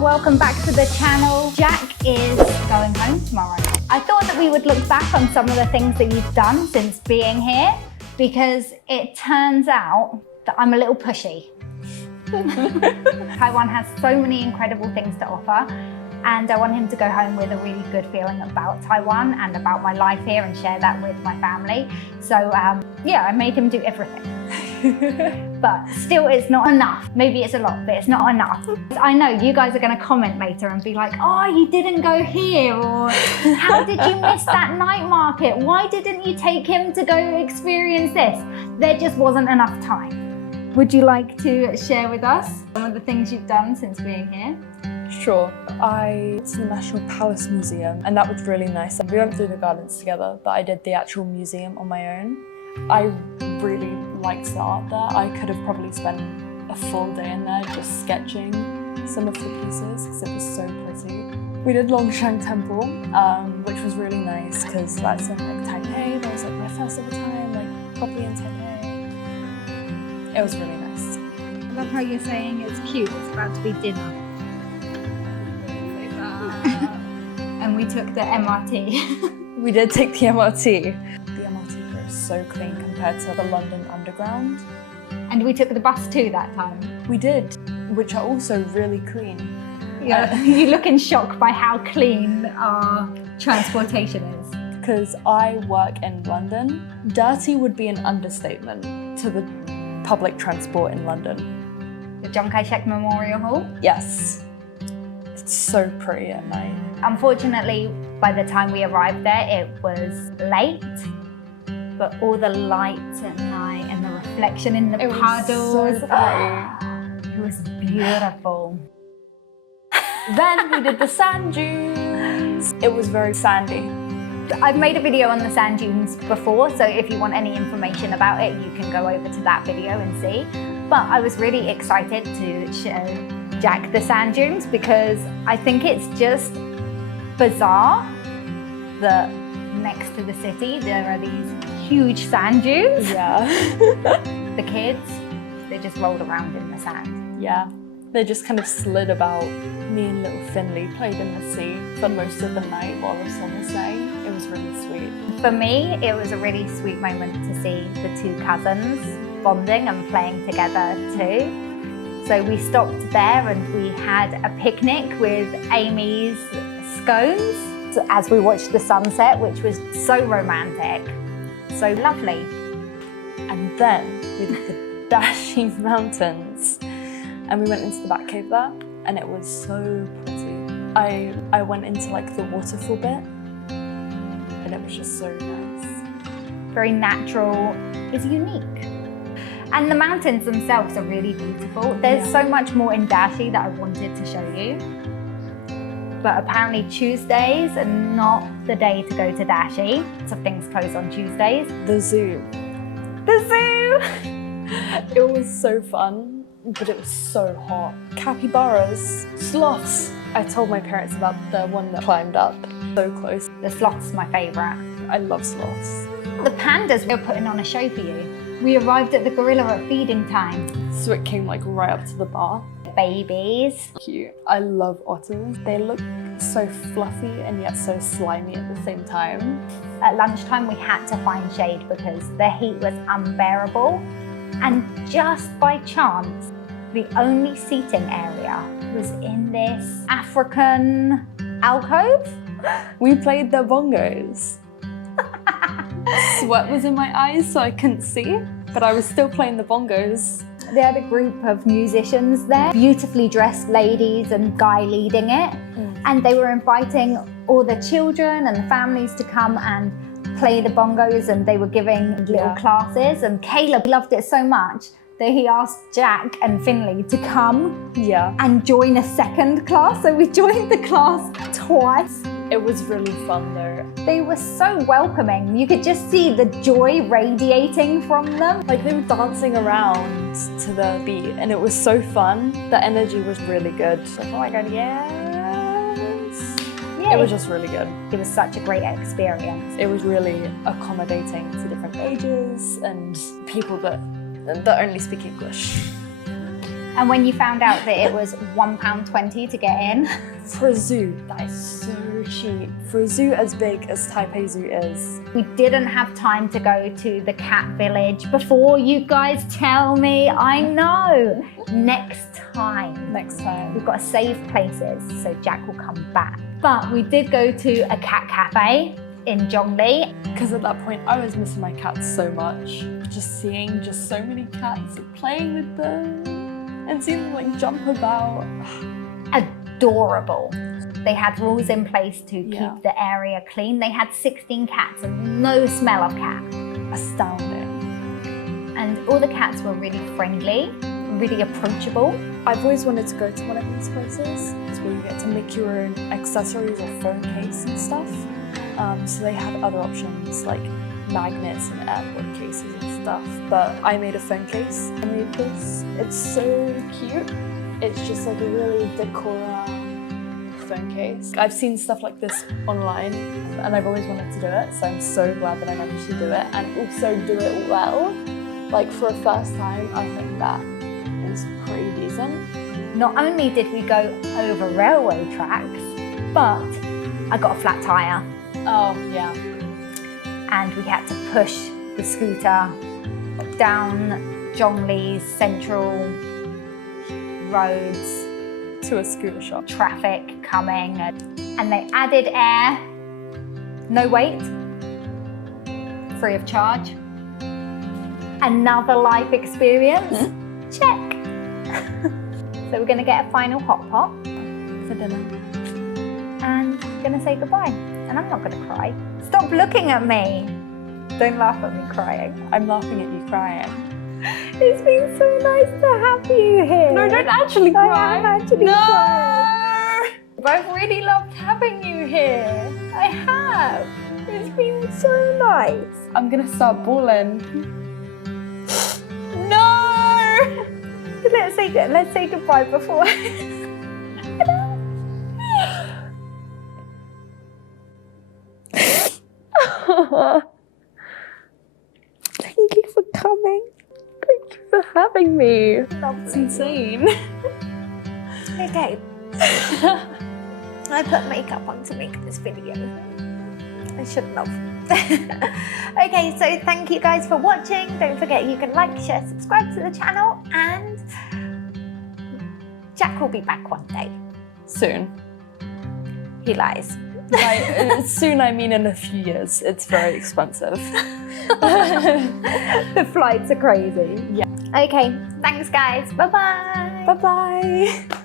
welcome back to the channel. Jack is going home tomorrow. I thought that we would look back on some of the things that you've done since being here, because it turns out that I'm a little pushy. Taiwan has so many incredible things to offer, and I want him to go home with a really good feeling about Taiwan and about my life here and share that with my family. So yeah, I made him do everything. But still, it's not enough. Maybe it's a lot, but it's not enough. I know you guys are going to comment later and be like, oh, you didn't go here, or how did you miss that night market? Why didn't you take him to go experience this? There just wasn't enough time. Would you like to share with us some of the things you've done since being here? Sure. I went to the National Palace Museum, and that was really nice. We went through the gardens together, but I did the actual museum on my own. I really liked the art there. I could have probably spent a full day in there just sketching some of the pieces because it was so pretty. We did Longshan Temple, which was really nice because that's in like Taipei. That was like my first ever time like properly in Taipei. It was really nice. I love how you're saying it's cute. It's about to be dinner. And we took the MRT. We did take the MRT. The MRT here is so clean compared to the London Underground. And we took the bus too that time. We did, which are also really clean. Yeah, you look in shock by how clean our transportation is. Because I work in London, dirty would be an understatement to the public transport in London. The Chiang Kai-shek Memorial Hall? Yes. It's so pretty at night. Unfortunately, by the time we arrived there, it was late. But all the lights at night and the reflection in the puddles. So pretty. It was beautiful. Then we did the sand dunes. It was very sandy. I've made a video on the sand dunes before, so if you want any information about it, you can go over to that video and see. But I was really excited to show Jack the sand dunes because I think it's just bizarre that next to the city there are these huge sand dunes. Yeah. The kids, they just rolled around in the sand. Yeah. They just kind of slid about. Me and little Finley played in the sea for most of the night while the sun was setting. It was really sweet. For me, it was a really sweet moment to see the two cousins bonding and playing together too. So we stopped there and we had a picnic with Amy's scones as we watched the sunset, which was so romantic, so lovely. And then we did the dashing mountains and we went into the back cave there and it was so pretty. I went into like the waterfall bit and it was just so nice. Very natural, it's unique. And the mountains themselves are really beautiful. There's so much more in Dashi that I wanted to show you. But apparently Tuesdays are not the day to go to Dashi. So things close on Tuesdays. The zoo. The zoo! It was so fun, but it was so hot. Capybaras, sloths. I told my parents about the one that climbed up so close. The sloth's my favourite. I love sloths. The pandas were putting on a show for you. We arrived at the gorilla at feeding time. So it came like right up to the bar. Babies. Cute. I love otters. They look so fluffy and yet so slimy at the same time. At lunchtime we had to find shade because the heat was unbearable. And just by chance, the only seating area was in this African alcove. We played the bongos. Sweat was in my eyes so I couldn't see, but I was still playing the bongos. They had a group of musicians there, beautifully dressed ladies and guy leading it. And they were inviting all the children and the families to come and play the bongos, and they were giving little classes. And Caleb loved it so much that he asked Jack and Finley to come and join a second class. So we joined the class twice. It was really fun though. They were so welcoming. You could just see the joy radiating from them. Like they were dancing around to the beat and it was so fun. The energy was really good. Like, oh my God, yes. Yeah, it was just really good. It was such a great experience. It was really accommodating to different ages and people that only speak English. And when you found out that it was £1.20 to get in? For a zoo, that is so cheap. For a zoo as big as Taipei Zoo is. We didn't have time to go to the cat village before you guys tell me. I know. Next time. Next time. We've got to save places so Jack will come back. But we did go to a cat cafe in Zhongli. Because at that point I was missing my cats so much. Just seeing just so many cats and playing with them and seeing them like jump about. Adorable. They had rules in place to keep the area clean. They had 16 cats and no smell of cat. Astounding. And all the cats were really friendly, really approachable. I've always wanted to go to one of these places. It's where you get to make your own accessories or phone case and stuff. So they had other options like magnets and airport cases and stuff. But I made a phone case. I made this. It's so cute. It's just like a really decora phone case. I've seen stuff like this online and I've always wanted to do it. So I'm so glad that I managed to do it and also do it well. Like for a first time, I think that is pretty decent. Not only did we go over railway tracks, but I got a flat tire. Oh, yeah. And we had to push the scooter down Zhongli's central roads. To a scooter shop. Traffic coming. And they added air, no wait, free of charge. Another life experience. Check. So we're going to get a final hot pot for dinner. And we're going to say goodbye. And I'm not going to cry. Stop looking at me. Don't laugh at me crying. I'm laughing at you crying. It's been so nice to have you here. No, don't actually cry. I am actually crying. No! I've really loved having you here. I have. It's been so nice. I'm going to start bawling. No! Let's say goodbye before. Thank you for coming. Thank you for having me. Lovely. It's insane. Okay. I put makeup on to make this video. I shouldn't have. Okay, so thank you guys for watching. Don't forget you can like, share, subscribe to the channel, and Jack will be back one day. Soon. He lies. By soon, I mean in a few years. It's very expensive. The flights are crazy. Yeah. Okay, thanks guys. Bye-bye. Bye-bye.